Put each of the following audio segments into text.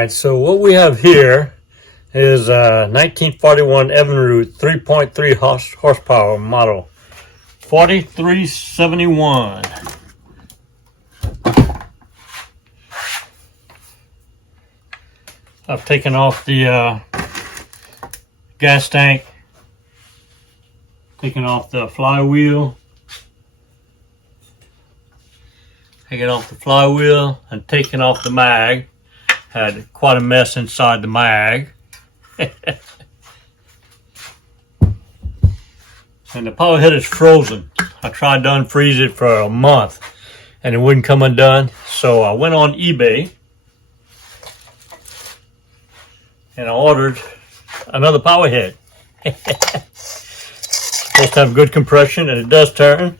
Alright, so what we have here is a 1941 Evinrude 3.3 horsepower model 4371. I've taken off the gas tank, taken off the flywheel, and taken off the mag. Had quite a mess inside the mag. And the Powerhead is frozen. I tried to unfreeze it for a month and it wouldn't come undone. So I went on eBay and I ordered another Powerhead. Supposed to have good compression, and it does turn.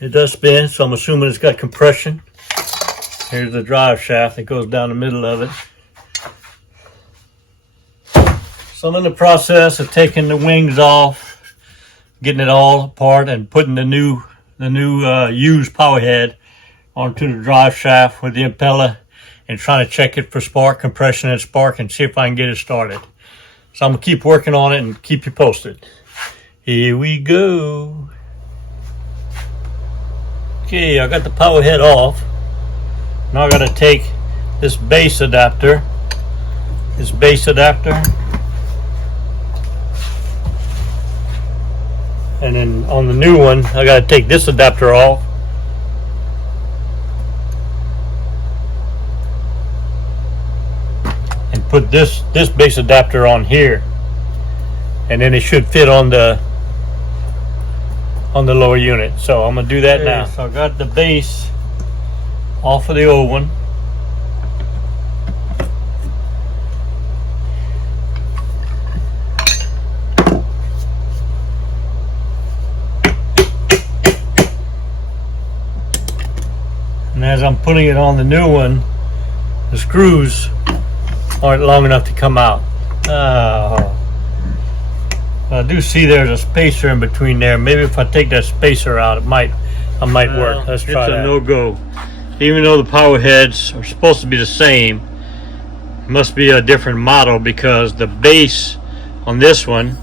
It does spin, so I'm assuming it's got compression. Here's the drive shaft that goes down the middle of it. So I'm in the process of taking the wings off, getting it all apart, and putting the new used Powerhead onto the drive shaft with the impeller, and trying to check it for spark, compression, and spark, and see if I can get it started. So I'm gonna keep working on it and keep you posted. Here we go. Okay, I got the Powerhead off. Now I gotta take this base adapter, and then on the new one, I gotta take this adapter off. And put this base adapter on here. And then it should fit on the lower unit. So I'm gonna do that now. So I got the base off of the old one. And as I'm putting it on the new one, the screws aren't long enough to come out. Oh. I do see there's a spacer in between there. Maybe if I take that spacer out, I might work. Let's try that. It's a no-go. Even though the Powerheads are supposed to be the same, it must be a different model, because the base on this one,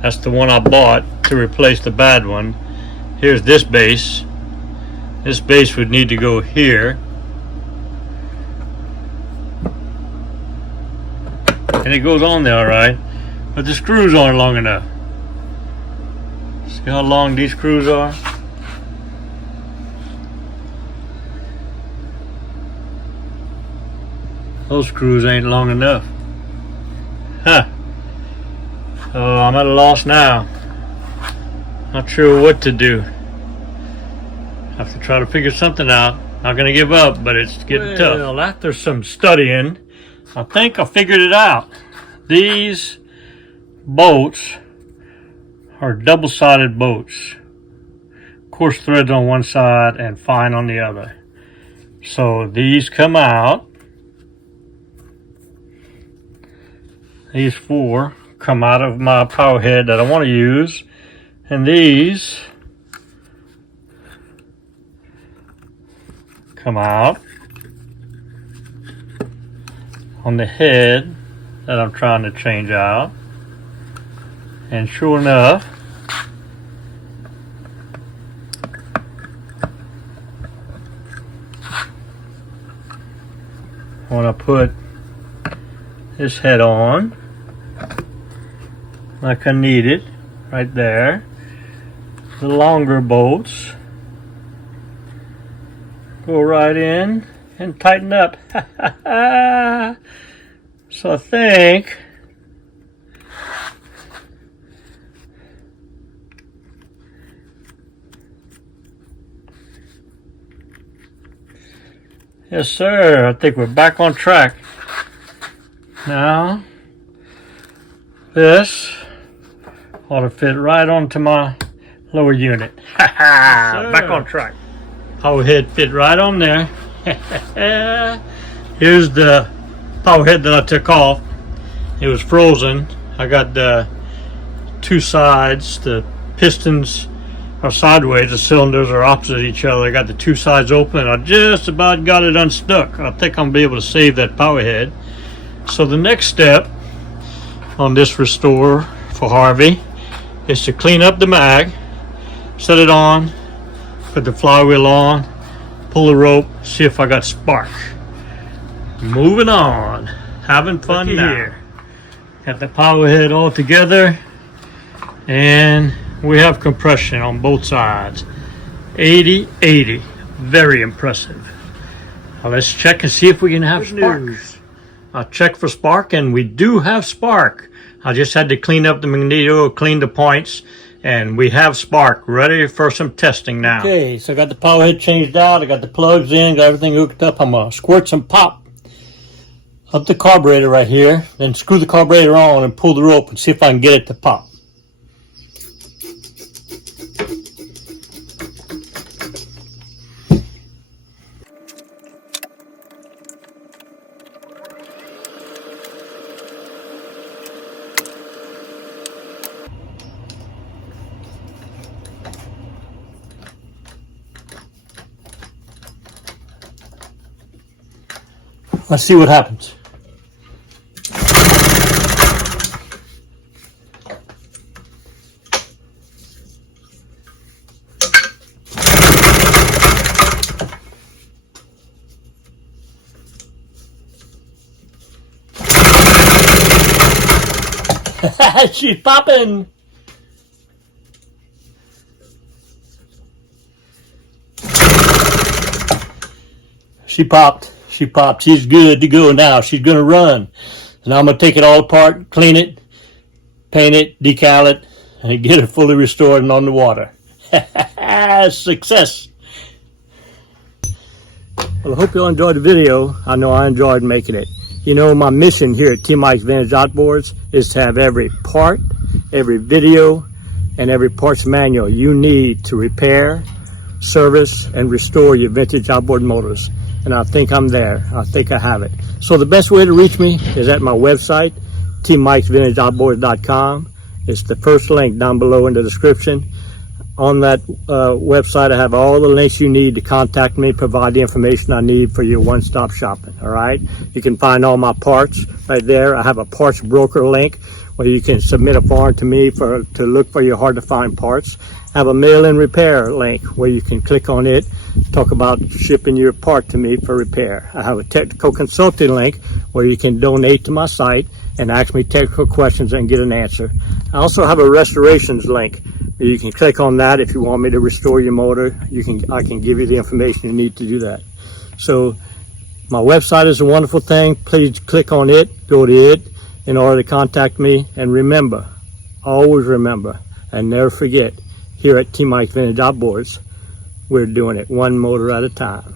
that's the one I bought to replace the bad one. Here's this base. This base would need to go here. And it goes on there all right, but the screws aren't long enough. See how long these screws are? Those screws ain't long enough. Huh. So I'm at a loss now. Not sure what to do. Have to try to figure something out. Not gonna give up, but it's getting tough. Well, after some studying, I think I figured it out. These bolts are double-sided bolts. Coarse threads on one side and fine on the other. So these come out. These four come out of my Powerhead that I want to use. And these come out on the head that I'm trying to change out. And sure enough, when I put this head on like I need it, right there, the longer bolts go right in and tighten up. So I think yes sir, I think we're back on track. Now this ought to fit right onto my lower unit. Back on track. Powerhead fit right on there. Here's the Powerhead that I took off. It was frozen. I got the two sides, the pistons are sideways. The cylinders are opposite each other. I got the two sides open. I just about got it unstuck. I think I'm gonna be able to save that power head. So the next step on this restore for Harvey is to clean up the mag, set it on, put the flywheel on, pull the rope, see if I got spark. Moving on, having fun now. Here. Got the power head all together, and we have compression on both sides. 80-80, very impressive. Now let's check and see if we can have spark. I'll check for spark, and we do have spark. I just had to clean up the magneto, clean the points, and we have spark ready for some testing now. Okay, so I got the power head changed out, I got the plugs in, got everything hooked up. I'm gonna squirt some pop up the carburetor right here, then screw the carburetor on and pull the rope and see if I can get it to pop. Let's see what happens. She's popping. She popped. She popped. She's good to go now. She's going to run. And I'm going to take it all apart, clean it, paint it, decal it, and get it fully restored and on the water. Success. Well, I hope you all enjoyed the video. I know I enjoyed making it. You know, my mission here at T Mike's Vintage Outboards is to have every part, every video, and every parts manual you need to repair, service, and restore your vintage outboard motors. And I think I'm there. I think I have it. So the best way to reach me is at my website, tmikesvintageoutboards.com. It's the first link down below in the description. On that website, I have all the links you need to contact me, provide the information I need for your one-stop shopping, all right? You can find all my parts right there. I have a parts broker link where you can submit a form to me to look for your hard-to-find parts. I have a mail-in repair link where you can click on it, talk about shipping your part to me for repair. I have a technical consulting link where you can donate to my site and ask me technical questions and get an answer. I also have a restorations link. You can click on that if you want me to restore your motor. I can give you the information you need to do that. So my website is a wonderful thing. Please click on it, go to it in order to contact me. And remember, always remember, and never forget, here at T Mike's Vintage Outboards, we're doing it one motor at a time.